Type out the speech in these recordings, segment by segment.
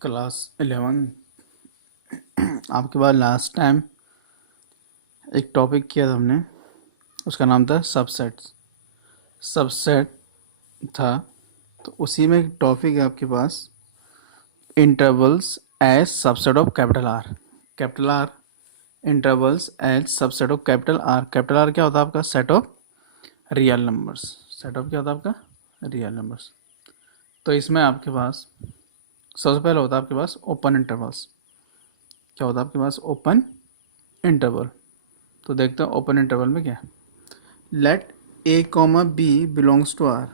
Class 11 आपके बाद last time एक टॉपिक किया था हमने। उसका नाम था सबसेट्स। सबसेट था, तो उसी में एक टॉपिक है आपके पास, intervals as subset of capital R. Capital R intervals as subset of capital R. Capital R क्या होता है आपका? Set of real numbers. Set of क्या होता है आपका? Real numbers. तो इसमें आपके पास सबसे पहले होता है आपके पास ओपन इंटरवल्स। क्या होता है आपके पास? Open interval. तो देखते हैं ओपन इंटरवल में क्या है। Let a comma b belongs to R.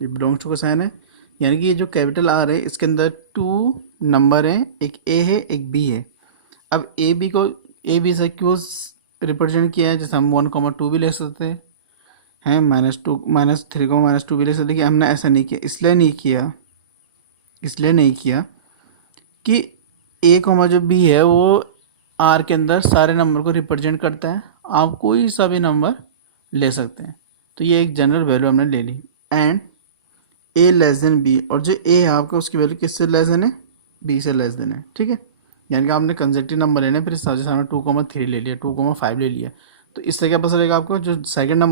ये बिलोंग्स टू का साइन है, यानी कि ये जो कैपिटल आर है इसके अंदर टू नंबर हैं, एक ए है एक बी है। अब ए बी को ए बी से क्यों रिप्रेजेंट किया है? जैसे हम 1,2 भी ले सकते हैं, -2 -3 को -2 भी ले सकते हैं, लेकिन हमने ऐसा नहीं किया। इसलिए नहीं किया कि ए कॉमा जो बी है वो आर के अंदर सारे नंबर को रिप्रेजेंट करता है। आप कोई सा भी नंबर ले सकते हैं, तो ये एक जनरल वैल्यू हमने ले ली। And a less than b, और जो ए है आपका उसकी वैल्यू किससे लेस देन है? बी से लेस देन है। ठीक है, यानी कि आपने कंसेक्टिव नंबर लेना है, फिर इस तरह से हमने 2,3 ले लिया, 2,5 ले लिया। तो इससे क्या पता चलेगा आपको? जो सेकंड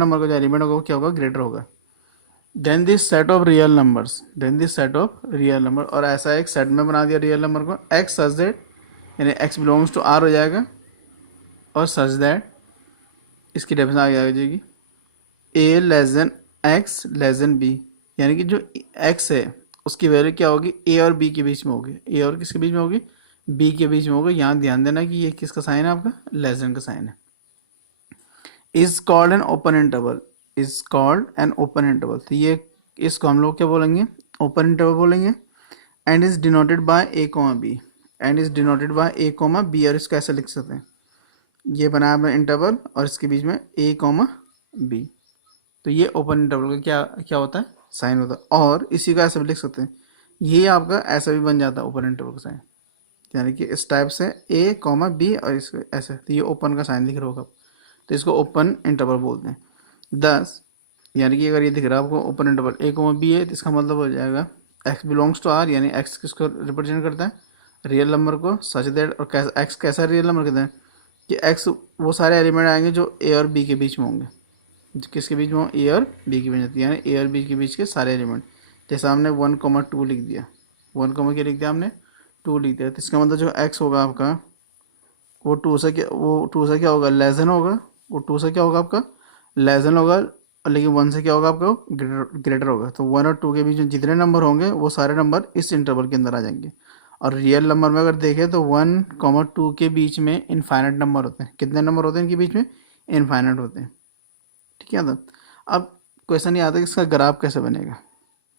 नंबर का जो एलिमेंट होगा वो क्या होगा? ग्रेटर होगा than this set of real numbers. Than this set of real number, और ऐसा एक सेट में बना दिया रियल नंबर को, एक्स सच दैट, यानी एक्स बिलोंग्स टू आर हो जाएगा, और सच दैट इसकी डेफिनेशन आ जाएगी a less than x less than b, यानी कि जो एक्स है उसकी वैल्यू क्या होगी? ए और बी के बीच में होगी। ए और किसके बीच में होगी? बी के बीच में होगी। यहाँ ध्यान देना कि ये किसका साइन है? आपका लेस देन का साइन है। Is called an open interval. Is called an open interval, तो ये इसको हम लोग क्या बोलेंगे? ओपन इंटरवल बोलेंगे। And is denoted by a comma b. And is denoted by a comma b, और इसको ऐसे लिख सकते हैं, ये बनाया है इंटरवल और इसके बीच में ए कॉमा बी। तो ये ओपन इंटरवल का क्या क्या होता है? साइन होता है। और इसी को ऐसे भी लिख सकते हैं, ये आपका ऐसा भी बन जाता है ओपन इंटरवल का साइन, यानी कि इस टाइप से ए कॉमा बी और इसको ऐसे, तो ये ओपन का साइन दिख रहा होगा, तो इसको ओपन इंटरवल बोलते हैं। 10, यानी कि अगर ये दिख रहा है आपको open interval a comma B है, तो इसका मतलब हो जाएगा एक्स बिलोंग्स टू आर, यानी एक्स किसको रिप्रेजेंट करता है? रियल नंबर को। सच दैट, और कैसा एक्स कैसा रियल नंबर कहते हैं? कि एक्स वो सारे एलिमेंट आएंगे जो ए और बी के बीच में होंगे। किसके बीच में हो? ए और बी के बीच में, यानी ए और बी के बीच के सारे एलिमेंट। जैसे हमने 1,2 लिख दिया, 1, क्या लिख दिया हमने? 2 लिख दिया, तो इसका मतलब जो एक्स होगा आपका वो 2 से क्या होगा? लेस देन होगा। वो 2 से क्या होगा आपका? लेस देन होगा, लेकिन 1 से क्या होगा आपका? ग्रेटर होगा। तो 1 और 2 के बीच में जितने नंबर होंगे वो सारे नंबर इस इंटरवल के अंदर आ जाएंगे। और रियल नंबर में अगर देखें तो 1,2 के बीच में इनफाइनाइट नंबर होते हैं। कितने नंबर होते हैं इनके बीच में? इनफाइनाइट होते हैं। ठीक है ना? अब क्वेश्चन ये आता है कि इसका ग्राफ कैसे बनेगा?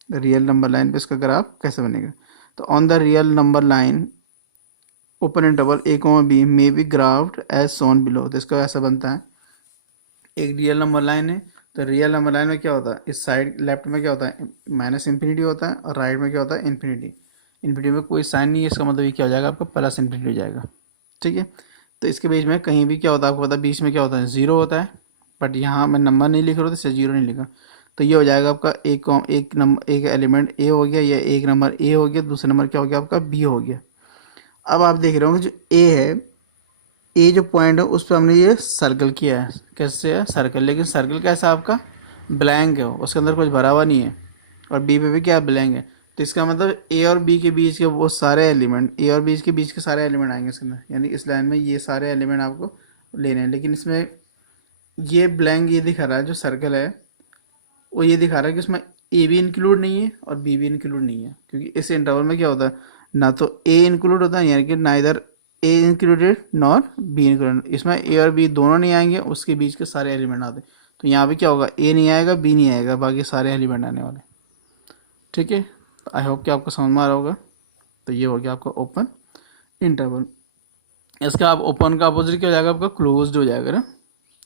रियल नंबर लाइन पे इसका ग्राफ कैसे बनेगा? तो on the real number line open interval a comma b may be graphed as shown below. तो इसका ऐसा बनता है, एक रियल नंबर लाइन है, तो रियल नंबर लाइन में क्या होता है? इस साइड लेफ्ट में क्या होता है? माइनस इन्फिनिटी होता है, और राइट में क्या होता है? इन्फिनिटी। इन्फिनिटी में कोई साइन नहीं है, इसका मतलब ये क्या हो जाएगा आपका? प्लस इन्फिनिटी हो जाएगा। ठीक है, तो इसके बीच में कहीं भी क्या होता है आपको पता है? बीच में क्या होता है? जीरो होता है, बट यहाँ मैं नंबर नहीं लिख रहा हूँ तो इससे जीरो नहीं लिखा। तो ये हो जाएगा आपका एक नंबर, एक एलिमेंट ए हो गया, या एक नंबर ए हो गया, दूसरा नंबर क्या हो गया आपका? बी हो गया। अब आप देख रहे हो जो ए है, ए जो पॉइंट है उस पर हमने ये सर्कल किया है। कैसे है? सर्कल, लेकिन सर्कल कैसा आपका? ब्लैंक है, उसके अंदर कुछ भरा हुआ नहीं है। और बी पे भी क्या ब्लैंक है, तो इसका मतलब ए और बी के बीच के वो सारे एलिमेंट, ए और बी के बीच के सारे एलिमेंट आएंगे इसके अंदर, यानी इस लाइन में ये सारे एलिमेंट आपको लेने हैं। लेकिन इसमें ये ब्लैंक ये दिखा रहा है, जो सर्कल है वो ये दिखा रहा है कि उसमें ए भी इंक्लूड नहीं है और बी भी इंक्लूड नहीं है, क्योंकि इस इंटरवल में क्या होता है? ना तो ए इंक्लूड होता है, यानी कि ना इधर ए इंक्लूडेड नॉर बी इंक्लूडेड। इसमें ए और बी दोनों नहीं आएंगे, उसके बीच के सारे एलिमेंट आते हैं। तो यहाँ पे क्या होगा? ए नहीं आएगा, बी नहीं आएगा, बाकी सारे एलिमेंट आने वाले। ठीक है, आई होप कि आपको समझ में आ रहा होगा। तो ये हो गया आपका ओपन इंटरवल। इसका आप ओपन का अपोजिट क्या हो जाएगा आपका? क्लोज्ड हो जाएगा ना।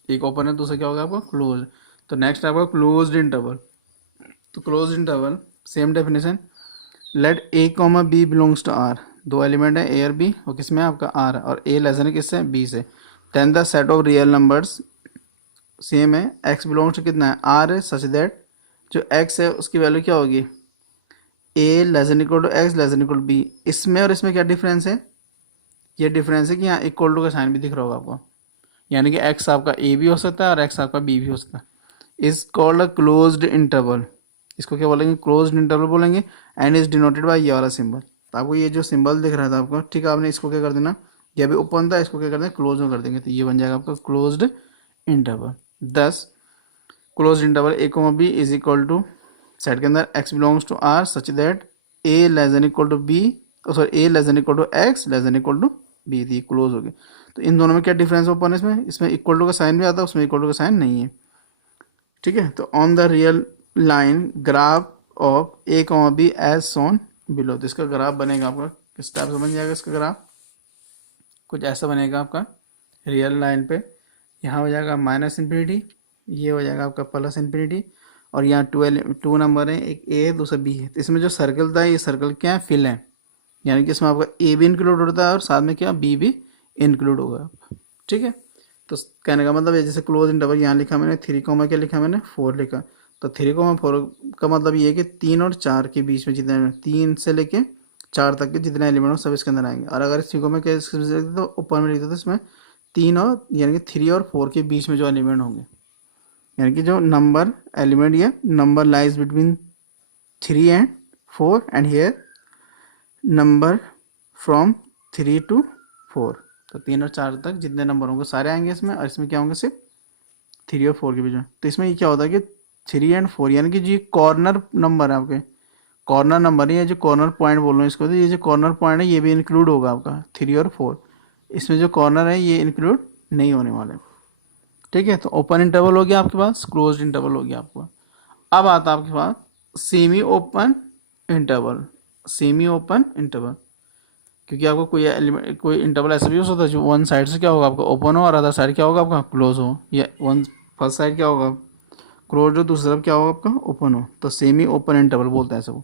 एक ओपन है, दूसरा क्या होगा आपका? क्लोज। तो नेक्स्ट आपका क्लोज्ड इंटरवल। तो close interval same definition, let a comma b belongs to R. दो एलिमेंट है ए और बी, और किसमें आपका? आर, और ए लेस देन किससे? बी से। Then the set of real numbers same है, एक्स बिलोंग्स टू कितना है? आर है, सच दैट जो एक्स है उसकी वैल्यू क्या होगी? A less than equal to x less than equal to b, इसमें और इसमें क्या डिफरेंस है? ये डिफरेंस है कि यहाँ इक्वल टू का साइन भी दिख रहा होगा आपको, यानी कि एक्स आपका ए भी हो सकता है और एक्स आपका बी भी हो सकता है। Is called a closed interval, इसको क्या बोलेंगे? क्लोज्ड इंटरवल बोलेंगे। एंड इज डिनोटेड बाय ये वाला सिंबल। तो आपको ये जो सिंबल दिख रहा था आपको, ठीक है, आपने इसको क्या कर देना, ये भी ओपन था, इसको क्या कर देना, क्लोज में कर देंगे, तो ये बन जाएगा आपका closed interval. 10 closed interval a comma b is equal to, set के अंदर x belongs to R such that a less than equal to b, sorry a less than equal to x less than equal to b, थी close हो गई। तो इन दोनों में क्या difference open है? इसमें इक्वल टू का साइन भी आता है, उसमें इक्वल टू का साइन नहीं है, ठीक है। तो on the real line graph of a comma b as shown below, तो इसका ग्राफ बनेगा आपका किस टाइप से बन जाएगा? इसका ग्राफ कुछ ऐसा बनेगा आपका, रियल लाइन पे यहाँ हो जाएगा माइनस इन्फिनिटी, ये हो जाएगा आपका प्लस इन्फिनिटी, और यहाँ टू नंबर है, एक ए है दूसरा बी है। तो इसमें जो सर्कल था, ये सर्कल क्या है? फिल है, यानी कि इसमें आपका ए भी इंक्लूड होता है और साथ में क्या बी भी इंक्लूड होगा, ठीक है। तो कहने का मतलब ये, जैसे क्लोज इंटरवल यहाँ लिखा मैंने 3 कोमा क्या लिखा मैंने 4 लिखा, तो 3 कोमा 4 का मतलब ये है कि 3 और 4 के बीच में जितने, 3 से लेके 4 तक के जितने एलिमेंट हो सब इसके अंदर आएंगे। और अगर इस को मैं क्या तो ऊपर में लिख देता, इसमें 3 और यानी कि 3 और 4 के बीच में जो एलिमेंट होंगे, यानी कि जो नंबर एलिमेंट, ये number lies between 3 and 4 and here number from 3 to 4, तो 3 और 4 तक जितने नंबर होंगे सारे आएंगे इसमें, और इसमें क्या होंगे? सिर्फ 3 और 4 के बीच में। तो इसमें ये क्या होता है कि 3 एंड 4 यानी कि जी कॉर्नर नंबर है आपके, कॉर्नर नंबर है, जो कॉर्नर पॉइंट बोल रहे हैं इसको, तो ये जो कॉर्नर पॉइंट है ये भी इंक्लूड होगा आपका 3 और 4, इसमें जो कॉर्नर है ये इंक्लूड नहीं होने वाले, ठीक है। तो ओपन इंटरवल हो गया आपके पास, क्लोज इंटरवल हो गया आपका। अब आता है आपके पास semi open interval, semi open interval, क्योंकि आपको कोई एलिमेंट, कोई इंटरवल ऐसा भी हो सकता है जो वन साइड से क्या होगा आपका ओपन हो और अदर साइड क्या होगा आपका क्लोज हो, या वन फर्स्ट साइड क्या होगा क्लोज हो, दूसरी तरफ क्या होगा आपका ओपन हो, तो सेमी ओपन इंटरवल बोलते हैं सबको।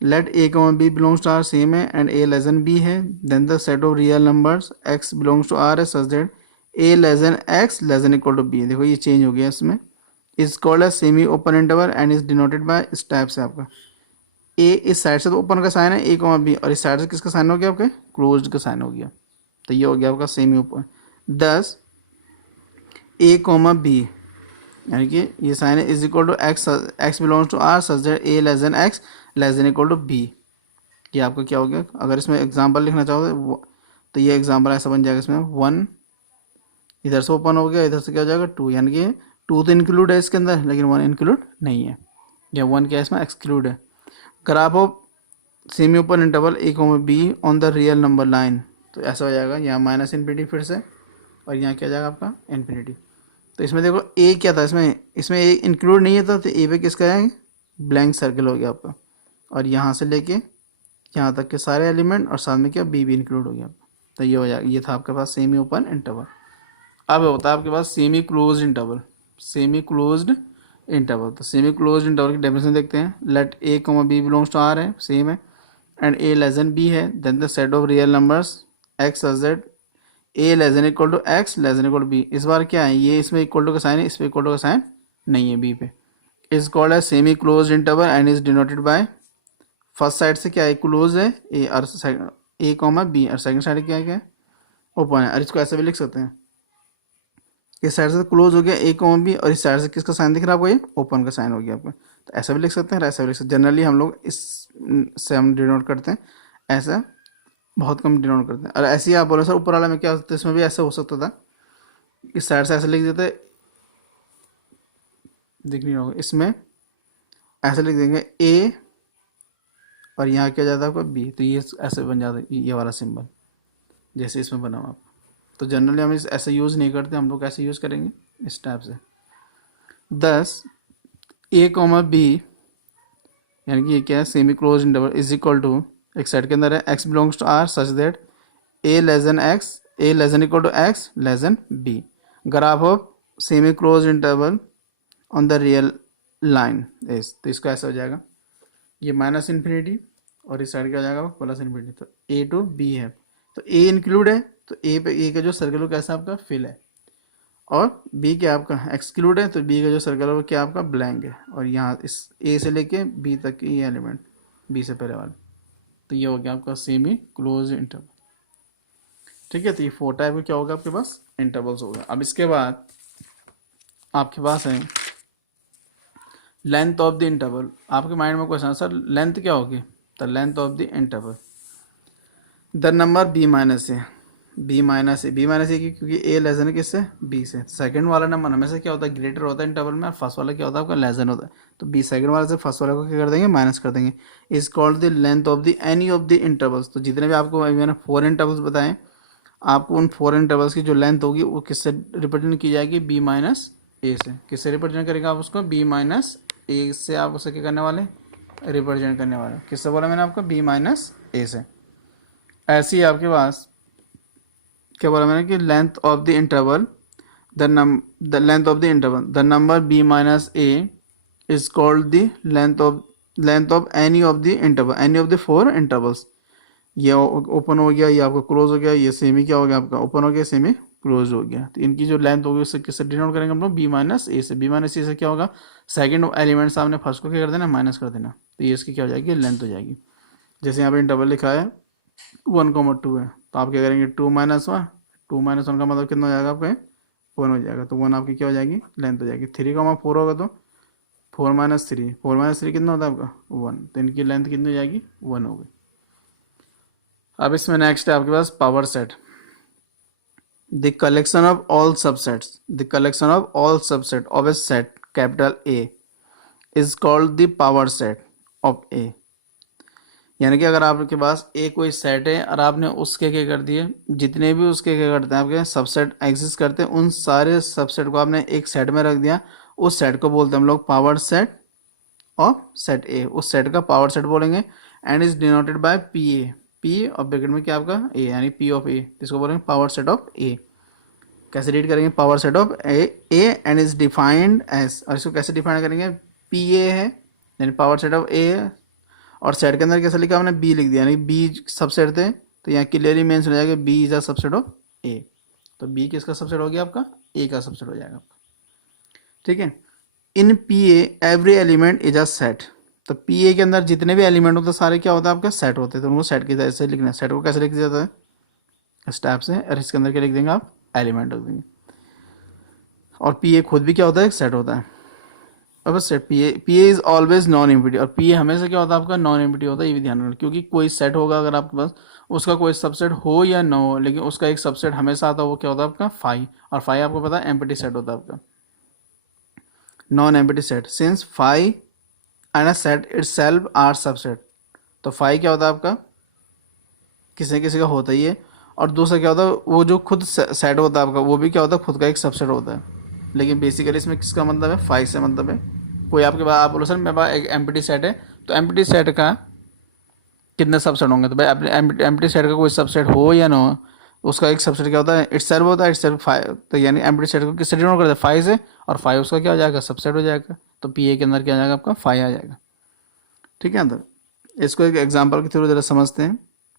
Let a comma b belongs to R same है and a less than b है, then the set of real numbers x belongs to R है such that a less than x less than equal to b, देखो ये change हो गया इसमें, is called as semi open interval and is denoted by इस type से आपका ए, इस साइड से तो ओपन का साइन है ए कॉमा बी, और इस साइड से किसका साइन हो गया आपके क्लोज्ड का साइन हो गया, तो ये हो गया आपका semi open. 10 a comma b, यानी कि ये साइन है is equal to x, x belongs to R such that a less than x less than equal to b, ये आपका क्या हो गया? अगर इसमें एग्जांपल लिखना चाहो तो ये एग्जांपल ऐसा बन जाएगा, इसमें 1 इधर से ओपन हो गया, इधर से क्या हो जाएगा 2, यानी कि 2 तो इंक्लूड है इसके अंदर लेकिन 1 इंक्लूड नहीं है, या 1 क्या है इसमें एक्सक्लूड है। Graph of semi open interval a comma be on the real number line, तो ऐसा हो जाएगा, यहाँ माइनस इन्फिनिटी फिर से, और यहाँ क्या जाएगा आपका इन्फिनिटी। तो इसमें देखो ए क्या था, इसमें इसमें ए इंक्लूड नहीं है, तो ए पे किसका है? ब्लैंक सर्कल हो गया आपका, और यहाँ से लेके यहाँ तक के सारे एलिमेंट, और साथ में क्या बी भी इंक्लूड हो गया आपका, तो ये हो जाएगा, ये था आपके पास सेमी ओपन इंटरवल। अब होता है आपके पास semi closed interval, semi closed interval. तो सेमी क्लोज्ड इंटरवल की डेफिनेशन देखते हैं। Let a comma b belongs to R है, सेम है, and a less than b है, then the set of real numbers x such that a less than equal to x less than equal to b. इस बार क्या है, ये इसमें equal to का साइन है, इस पर इक्वल टू का साइन नहीं है बी पे। Is called as semi closed interval and is denoted by, first side से क्या है क्लोज है ए, और ए कॉमा बी, और सेकंड साइड क्या है ओपन है। और इसको ऐसे भी लिख सकते हैं, इस साइड से क्लोज हो गया ए कॉमा बी, और इस साइड से किसका साइन दिख रहा है आपको? ये ओपन का साइन हो गया आपका। तो ऐसा भी लिख सकते हैं और ऐसा भी लिख सकते हैं। जनरली हम लोग इस से हम डिनोट करते हैं, ऐसा बहुत कम डिनोट करते हैं। और ऐसे ही आप बोलो सर ऊपर वाला में क्या होता है, इसमें भी ऐसा हो सकता था, इस साइड से ऐसे लिख देते, दिख नहीं होगा, इसमें ऐसे लिख देंगे ए, और यहाँ क्या जाता है आपका बी, तो ये ऐसे बन जाता है ये वाला सिंबल जैसे इसमें बना हुआ। तो जनरली हम इस ऐसे यूज़ नहीं करते, हम लोग कैसे यूज़ करेंगे इस टाइप से। 10 ए कॉमा बी, यानी कि ये क्या है semi close interval, is equal to, एक सेट के अंदर है x belongs to R such that a less than x, a less than equal to x less than b. Graph of semi close interval on the real line is, तो इसका ऐसा हो जाएगा, ये माइनस इन्फिनिटी और इस side क्या हो जाएगा प्लस इन्फिनिटी। तो ए टू बी है, तो ए इंक्लूड है, तो ए पे ए का जो सर्कल हो कैसा आपका फिल है, और बी क्या आपका एक्सक्लूड है, तो बी का जो सर्कल है वो क्या आपका ब्लैंक है। और यहाँ इस ए से लेके बी तक की ये एलिमेंट, बी से पहले वाले। तो ये हो गया आपका सेमी क्लोज इंटरवल। ठीक है, तो ये 4 टाइप का क्या होगा आपके पास, इंटरवल्स हो गए। अब इसके बाद आपके पास है लेंथ ऑफ द इंटरवल। आपके माइंड में क्वेश्चन है सर लेंथ क्या होगी, the length of the interval the number b minus a, b minus a, b minus a की, क्योंकि ए लेस देन किससे, बी से। सेकंड वाला नंबर हमेशा क्या होता है, ग्रेटर होता है इंटरवल में, और फर्स्ट वाला क्या होता है आपका, लेस देन होता है। तो बी सेकंड वाले से फर्स्ट वाले को क्या कर देंगे, माइनस कर देंगे। Is called the length of the any of the intervals. तो जितने भी आपको अभी मैंने 4 इंटरवल्स बताए, आपको उन 4 इंटरवल्स की जो लेंथ होगी वो किससे रिप्रेजेंट की जाएगी, बी माइनस ए से। किससे रिप्रेजेंट करेगा आप उसको, बी माइनस ए से आप उसे क्या करने वाले, रिप्रेजेंट करने वाले। किससे बोला मैंने आपको, बी माइनस ए से। ऐसे ही आपके पास क्या बोला मैंने कि length of the interval the length of the interval the number b minus a is called the length of any of the interval, any of the 4 intervals. ये ओपन हो गया, ये आपका क्लोज हो गया, ये सेमी क्या हो गया आपका, ओपन हो गया, सेमी क्लोज हो गया। तो इनकी जो लेंथ होगी उससे किससे डिनोट करेंगे हम लोग, बी माइनस ए से। बी माइनस ए से क्या होगा, सेकंड एलिमेंट सामने फर्स्ट को क्या कर देना, माइनस कर देना। तो ये इसकी क्या हो जाएगी, लेंथ हो जाएगी। जैसे यहाँ पे इंटरवल लिखा है 1,2 है, तो आप क्या करेंगे 2 - 1, 2 - 1 का मतलब कितना हो जाएगा आपका, 1 हो जाएगा। तो 1 आपकी क्या हो जाएगी, लेंथ हो जाएगी। 3,4 होगा तो 4 - 3, 4 - 3 कितना होता है आपका, 1। तो इनकी लेंथ कितनी हो जाएगी, 1 हो गई। अब इसमें नेक्स्ट है आपके पास power set. The collection of all subsets, the collection of all subset of a set capital A is called the power set of A. यानी कि अगर आपके पास ए कोई सेट है और आपने उसके क्या कर दिए, जितने भी उसके क्या करते हैं आपके सबसेट एग्जिस्ट करते हैं, उन सारे सबसेट को आपने एक सेट में रख दिया, उस सेट को बोलते हैं हम लोग पावर सेट ऑफ सेट ए। उस सेट का पावर सेट बोलेंगे। And is denoted by P A, P और ब्रैकेट में क्या आपका ए, यानी पी ऑफ ए, इसको बोलेंगे पावर सेट ऑफ ए। कैसे रीड करेंगे, power set of A and is defined as, और इसको कैसे डिफाइन करेंगे, पी ए है यानी पावर सेट ऑफ ए, और सेट के अंदर कैसे लिखा हमने, बी लिख दिया, यानी बी सबसेट थे, तो यहाँ क्लियरली मेंशन हो जाएगा b is a subset of a. तो बी किसका सबसेट हो गया आपका, ए का सबसेट हो जाएगा आपका। ठीक है, in p a every element is a set. तो पी ए के अंदर जितने भी एलिमेंट होते हैं सारे क्या होता है आपका, सेट होते हैं। तो उनको सेट की तरह से लिखना है। सेट को कैसे लिख दिया जाता है, इस टाइप से, और इसके अंदर क्या लिख देंगे आप, एलिमेंट रख देंगे। और पी ए खुद भी क्या होता है, एक सेट होता है। अब set P A is always non empty, और पी ए हमेशा क्या होता है आपका, नॉन एम्प्टी होता है। ये भी ध्यान रखना, क्योंकि कोई सेट होगा अगर आपके पास, उसका कोई सबसेट हो या ना हो, लेकिन उसका एक सबसेट हमेशा आता है, वो क्या होता है आपका, फाई। और फाई आपको पता है एम्प्टी सेट होता है आपका, non empty set. Since phi and A set itself are subset. तो फाई क्या होता है आपका, किसी किसी का होता ही है। और दूसरा क्या होता है, वो जो खुद सेट होता है आपका, वो भी क्या होता है, खुद का एक सबसेट होता है। लेकिन बेसिकली इसमें किसका मतलब है, फाई से मतलब है। कोई आपके पास, आप बोलो सर मेरे पास एक एम्प्टी सेट है, तो एम्प्टी सेट का कितने सबसेट होंगे, तो भाई अपने एम्प्टी सेट का कोई सबसेट हो या ना हो, उसका एक सबसेट क्या होता है, इटसेल्फ होता है। इटसेल्फ फाइव, तो यानी एम्प्टी सेट को किससे डिनोट करते हैं, फाइव से, और फाइव उसका क्या हो जाएगा, सबसेट हो जाएगा। तो पी ए के अंदर क्या आ जाएगा आपका, फाइव आ जाएगा। ठीक है, अंदर इसको एक एग्जाम्पल के थ्रू जरा समझते हैं,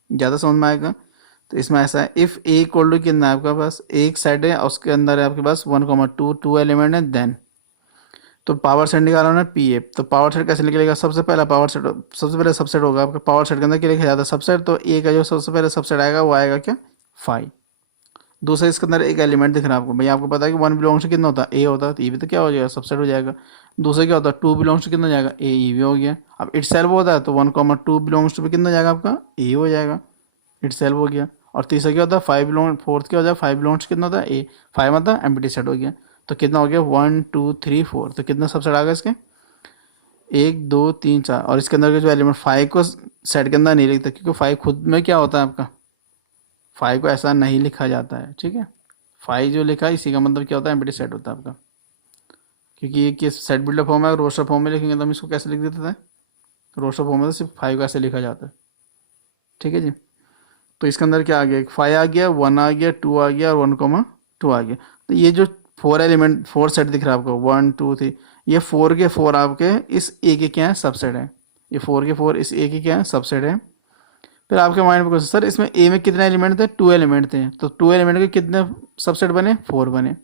ज़्यादा समझ में आएगा। तो इसमें ऐसा है, इफ़ ए इक्वल टू कितना है आपके पास, एक सेट है और उसके अंदर है आपके पास 1,2 2 एलिमेंट है, देन तो पावर सेट निकाला ना पी ए। तो पावर सेट कैसे निकलेगा, सबसे पहला पावर सेट, सबसे पहले सबसेट होगा आपका पावर सेट के अंदर क्या लिखा जाता है, सबसेट। तो ए का जो सबसे पहले सबसेट आएगा वो आएगा क्या, 5। दूसरा इसके अंदर एक एलिमेंट दिख रहा है आपको, भाई आपको पता है कि 1 बिलोंग्स टू कितना होता है, ए होता है, तो ये भी तो क्या हो जाएगा, सबसेट हो जाएगा। दूसरा क्या होता है, 2 बिलोंग्स टू कितना जाएगा, ए, ये भी हो गया। अब इट सेल्फ होता है तो 1,2 बिलोंग्स टू भी कितना जाएगा आपका, ए हो जाएगा, इट सेल्फ हो गया। और तीसरा क्या होता है, 5 बिलोंग, फोर्थ क्या हो जाएगा, 5 बिलोंग्स कितना होता है, ए, 5 मतलब एम्प्टी सेट हो गया। तो कितना हो गया, 1 2 3 4, तो कितना सबसेट आ गया इसके, 1 2 3 4। और इसके अंदर के जो एलिमेंट 5 को सेट के अंदर नहीं लिखता, क्योंकि 5 खुद में क्या होता है आपका, 5 को ऐसा नहीं लिखा जाता है। ठीक है, 5 जो लिखा है इसी का मतलब क्या होता है, एम्प्टी सेट होता है आपका। क्योंकि ये किस सेट बिल्डर फॉर्म है, रोस्टर फॉर्म में लिखेंगे तो हम इसको कैसे लिख देते थे, रोस्टर फॉर्म में तो सिर्फ 5 को ऐसे लिखा जाता है। ठीक है जी, तो इसके अंदर क्या आ गया, 5 आ गया, 1 आ गया, 2 आ गया, और 1,2 आ गया। तो ये जो 4 एलिमेंट 4 सेट दिख रहा है आपको, 1 2 3, ये 4 के 4 आपके इस ए के क्या है, सबसेट है। ये 4 के 4 इस ए के क्या है, सबसेट है। फिर आपके माइंड में क्वेश्चन, सर इसमें ए में कितने एलिमेंट थे, 2 एलिमेंट थे, तो 2 एलिमेंट के कितने सबसेट बने, 4 बने।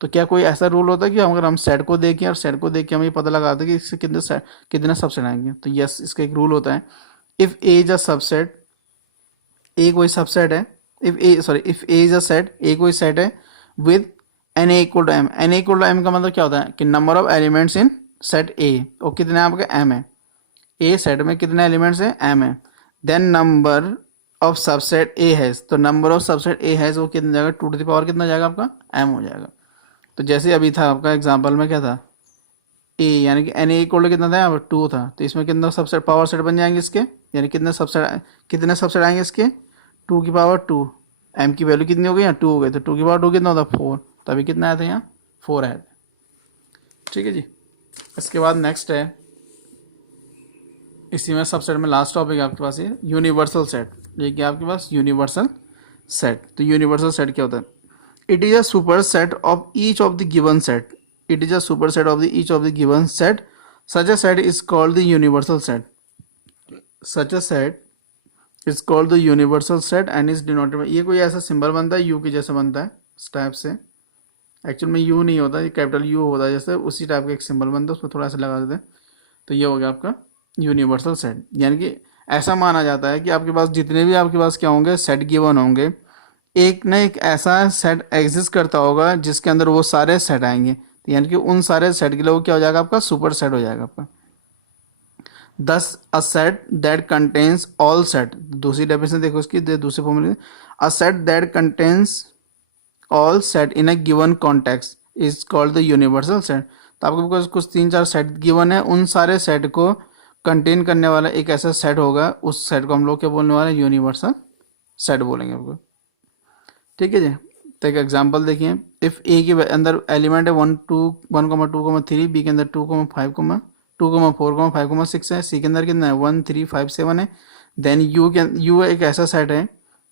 तो क्या कोई ऐसा रूल होता है कि अगर हम सेट को देखें और सेट को देख के हमें ये पता लगाते हैं कि इससे कितने सबसेट आएंगे, तो यस, इसका एक रूल होता है if a is a subset, a कोई सबसेट है, if a is a set, a कोई सेट है with n a equal to m. N a equal to m का मतलब क्या होता है कि number of elements in set a, और कितने आपके एम है, ए सेट में कितने एलिमेंट्स हैं, एम है। Then number of subset a has, तो number of subset a has वो कितना जाएगा, टू टू द पावर कितना जाएगा आपका, एम हो जाएगा। तो जैसे अभी था आपका एग्जांपल में क्या था, ए यानी कि एन ए इक्वल टू कितना था यहाँ पर, टू था, तो इसमें कितना सबसेट पावर सेट बन जाएंगे इसके, यानी कितने सबसेट आएंगे इसके, टू की पावर टू, एम की वैल्यू कितनी हो गई यहाँ, टू हो गई, तो टू की पावर टू कितना होता, फोर, तभी कितना आया था यहाँ, फोर आया था। ठीक है जी। इसके बाद नेक्स्ट है, इसी में सबसेट में लास्ट टॉपिक आपके पास ये यूनिवर्सल सेट। ये क्या आपके पास, यूनिवर्सल सेट। तो यूनिवर्सल सेट क्या होता है, it is a super set of each of the given set, it is a super set of the each of the given set, such a set is called the universal set, such a set is called the universal set and is denoted bye, ये कोई ऐसा symbol बनता है you के जैसा बनता है इस टाइप से, एक्चुअल में यू नहीं होता, ये कैपिटल यू होता है जैसे, उसी टाइप का एक सिंबल बनता है, उसको थोड़ा सा लगा देते हैं, तो ये हो गया आपका यूनिवर्सल सेट। यानी कि ऐसा माना जाता है कि आपके पास जितने भी आपके पास क्या होंगे, सेट गिवन होंगे, एक ना एक ऐसा सेट एग्जिस्ट करता होगा जिसके अंदर वो सारे सेट आएंगे, तो यानी कि उन सारे सेट के लिए वो क्या हो जाएगा आपका, सुपर सेट हो जाएगा आपका। दस a set that contains all set, दूसरी डेफिनेशन देखो इसकी, दूसरे फॉर्मूले, a set that contains all set in a given context is called the universal set. तो आपके पास कुछ तीन चार सेट गिवन है, उन सारे सेट को कंटेन करने वाला एक ऐसा सेट होगा, उस सेट को हम लोग क्या बोलने वाले हैं, यूनिवर्सल सेट बोलेंगे आपको। ठीक है जी। तो एक एग्जांपल देखिए, इफ ए के अंदर एलिमेंट है 1 2 1 2 3, बी के अंदर 2 5 2 4 5 6 है, सी के अंदर कितना है 1 3 5 7 है, देन यू एक ऐसा सेट है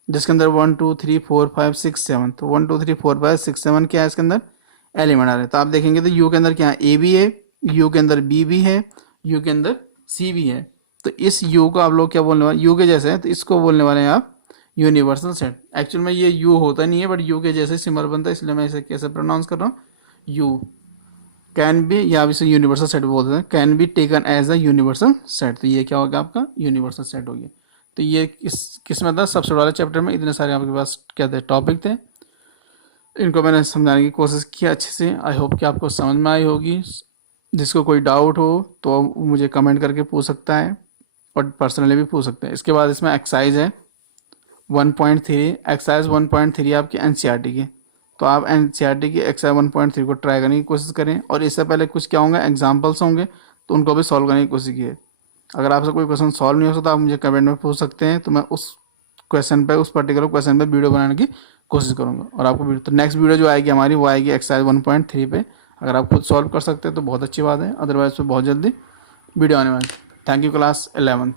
जिसके अंदर 1 2 3 4 5 6 7, तो 1 2 3 4 5 6 7 क्या है इसके अंदर एलिमेंट आ रहे हैं। तो आप देखेंगे तो यू के अंदर क्या है, ए भी है, यू के अंदर बी भी है, यू के अंदर सी भी है, तो इस यू को आप लोग क्या बोलने वाले, यू के जैसे है तो इसको बोलने वाले हैं आप यूनिवर्सल सेट। एक्चुअल में ये यू होता नहीं है, बट यू के जैसे सिंबल बनता है, इसलिए मैं इसे कैसे प्रोनाउंस कर रहा हूँ, यू कैन बी, या आप इसे यूनिवर्सल सेट बोलते हैं, can be taken as a universal set. तो ये क्या होगा आपका यूनिवर्सल सेट हो गया। तो ये किस में था, सबसे वाले चैप्टर में इतने सारे आपके पास क्या थे, टॉपिक थे, इनको मैंने समझाने की कोशिश की अच्छे से। आई होप कि आपको समझ में आई होगी। जिसको कोई डाउट हो तो मुझे कमेंट करके पूछ सकता है, और पर्सनली भी पूछ सकते हैं। इसके बाद इसमें एक्सरसाइज है 1.3, एक्सरसाइज 1.3 आपकी एनसीईआरटी की, तो आप एनसीईआरटी की एक्सरसाइज 1.3 को ट्राई करने की कोशिश करें, और इससे पहले कुछ क्या होंगे, एग्जाम्पल्स होंगे, तो उनको भी सॉल्व करने की कोशिश कीजिए। अगर आपसे कोई क्वेश्चन सॉल्व नहीं हो सकता, आप मुझे कमेंट में पूछ सकते हैं, तो मैं उस क्वेश्चन पे, उस पर्टिकुलर क्वेश्चन पे वीडियो बनाने की कोशिश करूंगा। और आपको तो नेक्स्ट वीडियो जो आएगी हमारी, वो आएगी एक्सरसाइज 1.3 पे। अगर आप खुद सॉल्व कर सकते हैं तो बहुत अच्छी बात है, अदरवाइज तो बहुत जल्दी वीडियो आने वाली है। Thank you class 11।